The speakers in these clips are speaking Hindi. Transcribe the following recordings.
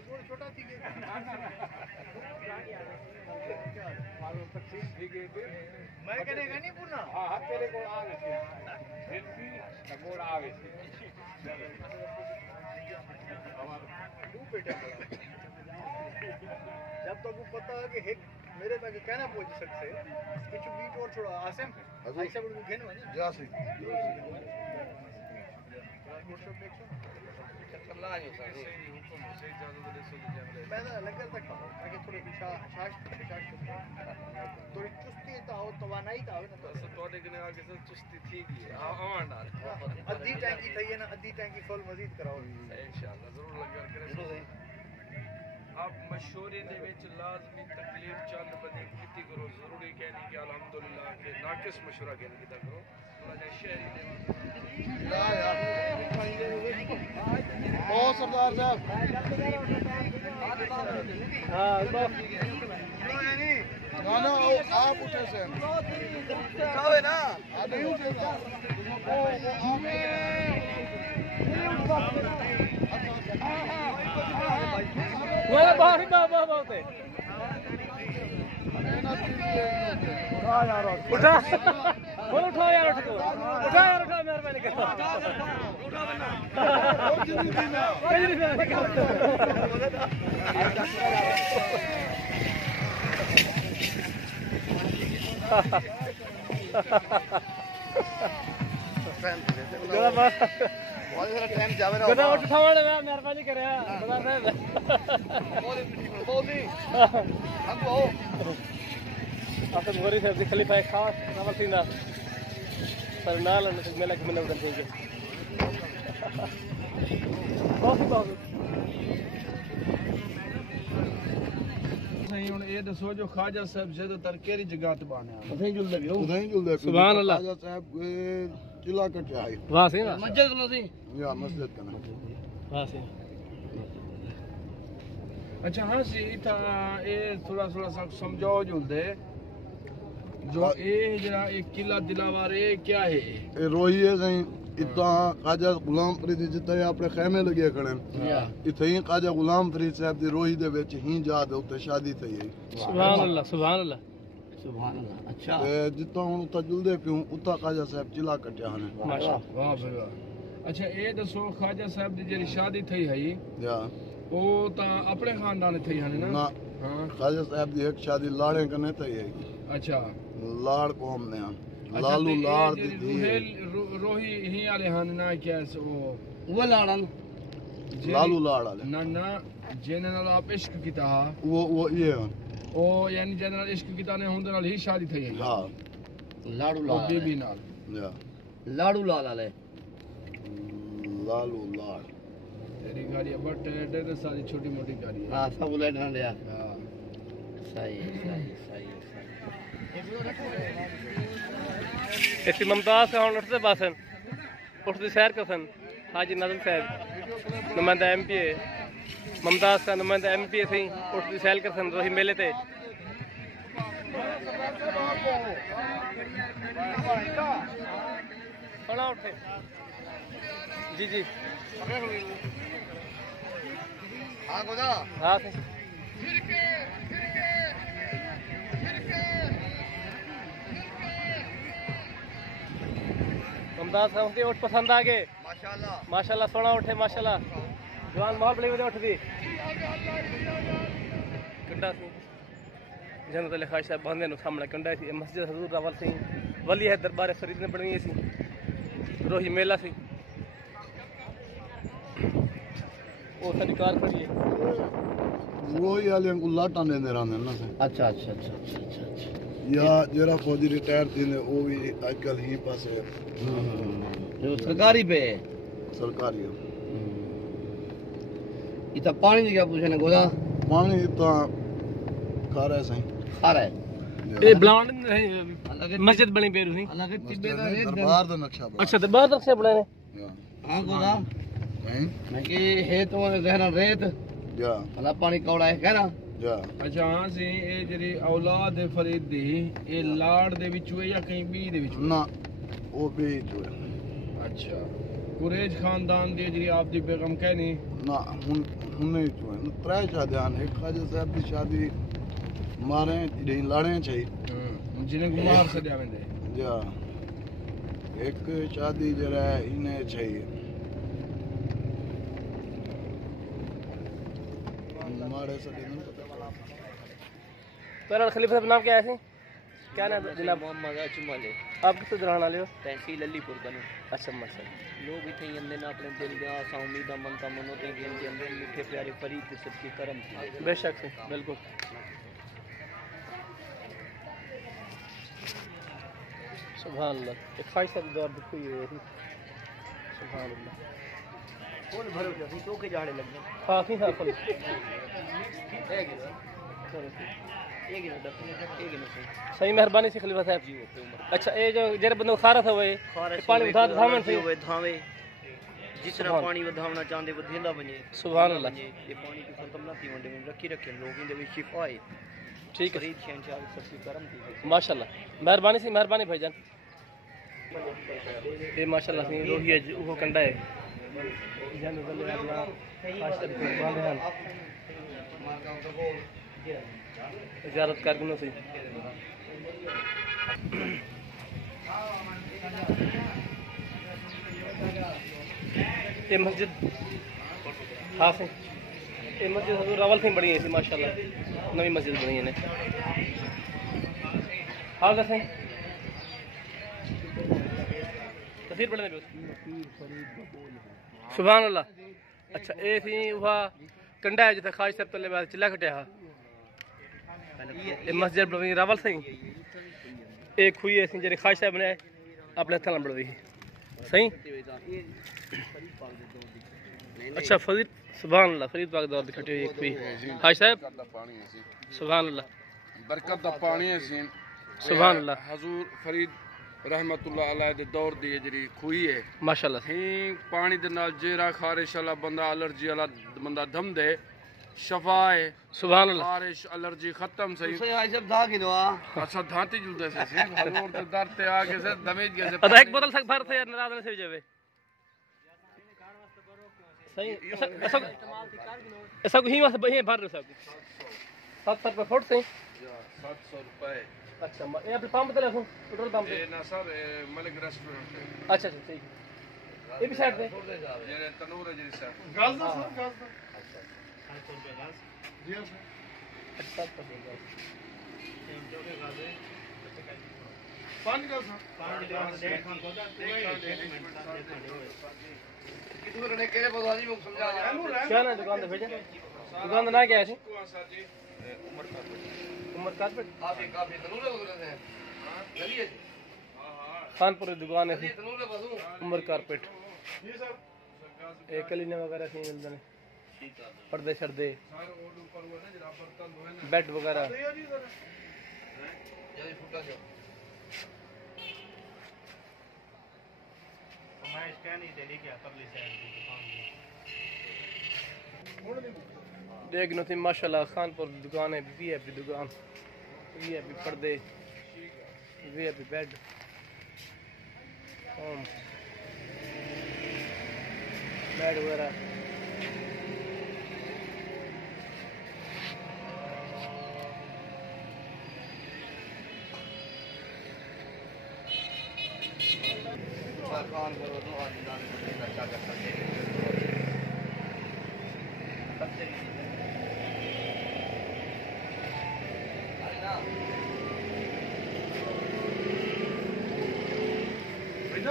एक और छोटा थी के मैं कहने का नहीं पूछना हां तेरे को आवे छे जेसी तगोड़ आवे छे हमार तू बेटा जब तक को पता है कि एक मेरे तक कहना पहुंच सकते कुछ बीट और छोड़ा आसिम ऐसा बड़ू घेन वाली जा सी मैं ना लंगर तक आगे थोड़े शाश थोड़ी चुस्ती तो आओ तवानाई तो आओ ना तो तोड़े के आगे से चुस्ती थी गई आवां ना अद्धी टैंकी थई है ना अद्धी टैंकी फुल मजीद कराओ इंशाल्लाह जरूर लंगर करे आप मशवरे दे विच लाजमी तकलीफ चंद बंदे कीती करो जरूरी कहनी कि अल्हम्दुलिल्लाह के नाकिस मशवरा कहनी कीता करो थोड़ा जा शहरी दे ओ सरदार साहब हां ना ना आप उठे से खावे ना आ नहीं उठेगा वो बाहर बाबा बाते हां यार उठा बोल उठो यार उठो उठा यार उठा मेहरबानी करो उठा देना टाइम जावे ना गोदा उठावण में मेहरबानी करे बता साहब बोली हम को आपसे मोरी साहब दी खलीफा खास नवल सिंह पर नाल ने मेला के मने उड़न देंगे बहुत नहीं हुन ए दसो जो ख्वाजा साहब ज्यादातर केरी जगह ते बाने उधर जुलदे सुभान अल्लाह ख्वाजा साहब चिल्ला कटे आए वाह सी ना मस्जिद लो सी या मस्जिद कना वाह सी अच्छा हां सी इथा ए थोड़ा थोड़ा सा समझाओ जुलदे जो ए जरा एक किला दिलावर ए क्या है ए रोही है सही इतना ख्वाजा गुलाम फरीद जिते अपने खेमे लगे खड़े इथे ही ख्वाजा गुलाम फरीद साहब दी रोही दे विच ही जा दे उते शादी थई है सुभान अल्लाह सुभान अल्लाह सुभान अल्लाह अच्छा ते जिता हुन उता जुलदे पियो उता ख्वाजा साहब चिल्ला कटिया हने माशाअल्लाह वाह भाई वाह अच्छा ए दसो ख्वाजा साहब दी जेरी शादी थई है या ओ ता अपने खानदान थई हने ना ना हां ख्वाजा साहब दी एक शादी लाड़े कने थई है अच्छा लाड़ कौम ने लालू लाड़ दी दी रोही ही आले हन ना क्या वो लाड़न लालू लाड़ वाले ना ना जेने नाल आप इश्क कीता वो ये ओ यानी जेने नाल इश्क कीता ने हुंदे नाल ही शादी थई है हां लाड़ू ओ लाल बीबी नाल या लाड़ू लाल वाले लालू लाड़ तेरी गाड़ी बट एडे सारी छोटी मोटी गाड़ी है हां सब लेट ना लिया हां सही सही इसी मुमताज का उठते बासन उठते सैर कसन हाजी नाज़िम साहब नुमाइंदा MPA मुमताज का नुमाइंदा MPA थी उठते सैर कसन रोही मेले ते उठे जी जी हां गोदा हाँ मुमताज साहब की उठ पसंद आ गए माशाल्लाह माशाल्लाह सोना उठे माशाल्लाह जवान माहौल बड़ी वजह उठदी कंडा सी जन्नत अली खास साहब बंदे नु सामने कंडा सी मस्जिद हजूर रावल सी वली है दरबार फरीद ने बनी सी रोही मेला सी ओ साडी कार खड़ी है वो ही वाले को लाटा ने रहंदे ना अच्छा अच्छा अच्छा अच्छा या जरा फौजी रिटायर थी ने वो भी आजकल ही पासे जो सरकारी पे सरकारी इतना पानी की क्या पूछे ने गोदा पानी इतना खारा है सही खारा है ए ब्लांड मस्जिद बनी पेरू सी हालांकि तिब्बत का एक दरबार दा नक्शा बना अच्छा दरबार तक से बनाए हां गोदा हैं मैं कि है तो रहना रेत या भला पानी कौड़ा है कहना या अच्छा हाँ सी ए जेरी औलाद है फरीद दी ए लाड़ दे विचों है या कहीं बी दे विचों ना वो भी जो है अच्छा कुरेज खानदान दी जी आप दी बेगम कहनी ना हुने तो है त्रै शादियां एक ख्वाजा साहब की शादी मारे डी लाड़े चाहिए जिन्हें गुमार सजा वेंदे जा एक शादी जरा इन्हें चाहिए मारे सदे नहीं पता तो खलीफा साहब नाम क्या है क्या नाम है जनाब? मोहम्मद अजमल है, आप किस दौरान वाले हो? तहसील अलीपुर कनो। अच्छा माशाल्लाह। लोग इतने ही अंदर अपने दिल दे आसा उम्मीदा मनता मनोते के अंदर मिठे प्यारे फरीद के सबके करम थी। बेशक से बिल्कुल। सुभान अल्लाह। एक ख्वाहिश का दौर दुख हुई है सुभान अल्लाह। कौन भरो जो तो के जाड़े लग गए हाँ की हाँ फल एक ही सही मेहरबानी से खलीफा साहब। अच्छा ये जो जरा बंदो खारस हुए पानी उठा धामन से हुए धावे जितना पानी वधावना चाहते वधेंदा बने। सुभान अल्लाह। ये पानी को खत्म ना थी वंडे में रखी रखे लोग इंदे में शिफा है। ठीक है फरीद शहंशाह सबकी करम थी माशाल्लाह। मेहरबानी से मेहरबानी भाईजान। ये माशाल्लाह से रोही है वो कंडा है जान बल्ले अपना खास करके बांधे हैं इजारत कारकुनों से। ये मस्जिद हाँ से ये मस्जिद हजूर रावल से बड़ी है माशाल्लाह नवी मस्जिद बनी है हाँ कैसे तस्वीर पढ़ने पे सुभान अल्लाह। अच्छा ये थी वहाँ कंडा है जिथे खाज साहब तले बाद चिल्ला कटिया हा ये मस्जिद बनी रावल से एक हुई है जेरे खाज साहब ने अपने हथा नाल बढ़वाई सही। अच्छा फरीद सुभान अल्लाह फरीद पाक दौर दी खटी हुई एक हुई खाज साहब सुभान अल्लाह बरकत दा पानी है सीन सुभान अल्लाह हजूर फरीद रहमतुल्लाह अलैह दे दौर दी जड़ी खुई है माशाल्लाह ही पानी दे नाल जेरा खारिश वाला बंदा एलर्जी वाला बंदा दम दे शफा है सुभान अल्लाह। खारिश एलर्जी खत्म सही भाई सब धा गिनो आ अच्छा धांती जुलदे से हजूर दे दर ते आके से दमेज के से अदा एक बोतल तक भर थे यार नाराज न से जावे सही ऐसा ऐसा ही मत बही भर सब 700 रुपए फुट से 700 रुपए। अच्छा ये अपने पंप पे रखो पेट्रोल पंप पे ये ना सर मलिक रेस्टोरेंट है अच्छा अच्छा ठीक है ये भी साइड पे ये तनूर है जी सर गाज दा सर गाज दा जी सर अच्छा पानी का सर क्या ना दुकान पे भेजा दुकान का नाम क्या है जी? उमर कारपेट खानपुर की दुकान है उमर कारपेट कलीने वगैरह से मिलते हैं पर्दे शर्दे बेड वगैरह देख नो थी माशाल्लाह खानपुर की दुकान है वीआईपी दुकान वीआईपी पर्दे वीआईपी बेड बेड वगैरह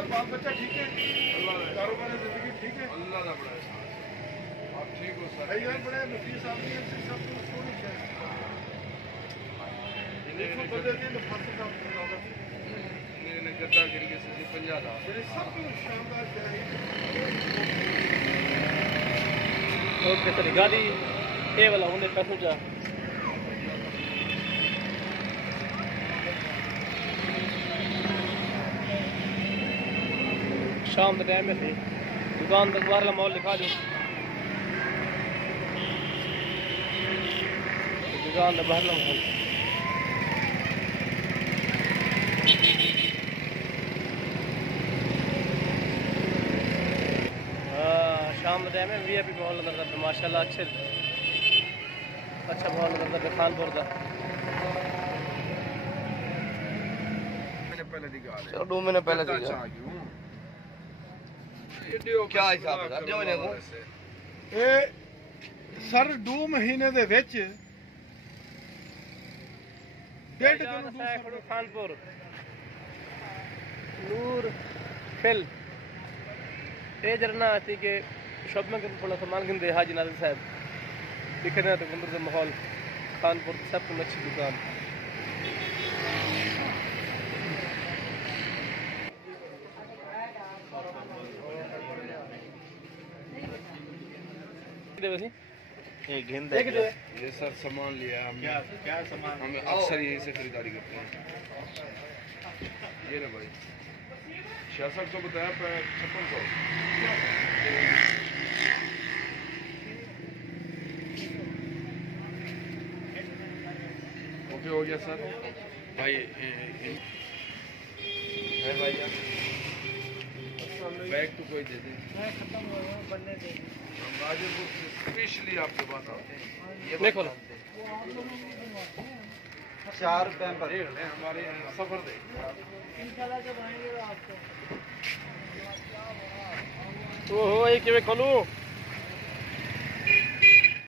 बाल बच्चा ठीक है कारोबार जिंदगी ठीक है अल्लाह दा बड़ा एहसान आप ठीक हो सर भाई यार बड़े नफीस साहब की सब कुछ छोड़ी है देखो बदल दिन फासला का बताओ मैंने गद्दा गिरी से 50 दा मेरे सब कुछ शानदार चाहिए ओके सर गाड़ी ये वाला होने पैसों जा शाम के टाइम में थी दुकान तक बाहर माहौल लिखा दो दुकान का बाहर माहौल शाम का टाइम है, वीआईपी माहौल नजर आता है माशाल्लाह। अच्छा माहौल नजर आता है खानपुर का। पहले दी गल चलो 2 महीने पहले है दी अच्छा क्यों क्या हिसाब है जो ने को ਇਹ ਸਰ 2 ਮਹੀਨੇ ਦੇ ਵਿੱਚ 1.5 ਕਿਲੋ खानपुर नूर फिल ये जरना आती के शॉप में थोड़ा सामान गिनते हाजी नाजिर साहब दिखने तो अंदर का माहौल खानपुर सब अच्छी दुकान। ये सर सामान लिया हमने। क्या सामान? हम अक्सर यहीं से खरीदारी करते हैं। ये ना भाई 6600 बताया 5600। ओके हो गया सर भाई है भाई बैग तो कोई दे दे। हम राजनपुर से स्पेशली आपके पास आते हैं। ये देखो 4 पैम्पर हमारे यहाँ सफर दे ओहो ये किਵੇਂ खोलूं